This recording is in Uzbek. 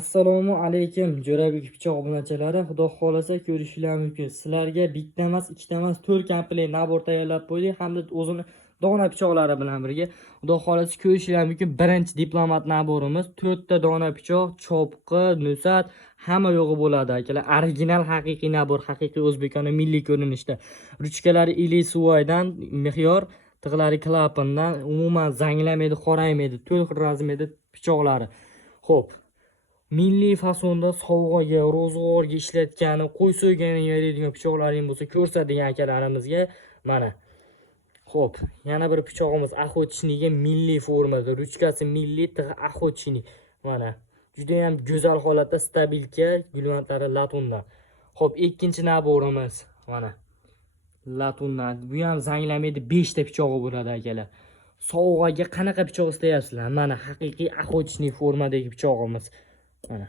Assalomu alaykum Jo'rabek pichoq obunachilari. Xudo xolasa ko'rishinglar mumkin. Sizlarga bitta emas, ikkita emas, 4 komplet nabor tayyorlab qo'ydik hamda o'zini dona pichoqlari bilan birga. Xudo xolasa ko'rishinglar mumkin. Birinchi diplomat naborimiz 4 ta dona pichoq, chopqi, nusat hamma yo'g'i bo'ladi akalar. Original haqiqiy nabor, haqiqiy o'zbekona milliy ko'rinishda. Ruchkalari ili suvaydan mexyor, tig'lari klapandan, umuman zanglamaydi, qoraymaydi, to'liq razmerda pichoqlari. Xo'p. Milliy fasonda sovg'aga, ro'zg'orga ishlatgani, qo'y so'ygani yaraydigan pichoqlaring bo'lsa ko'rsating akalarimizga. Mana. Xo'p, yana bir pichog'imiz axotchiniga milliy formada, ruchkasi milliy, tig'i axotchini. Mana. Juda ham go'zal holatda stabilka, gulvantlari latundan. Xo'p, ikkinchi naborimiz mana. Latundan. Bu ham zanglamaydi, 5 ta pichog'i bo'ladi akalar. Sovg'aga qanaqa pichoq istayapsizlar? Mana haqiqiy axotchini formadagi pichog'imiz. Mana.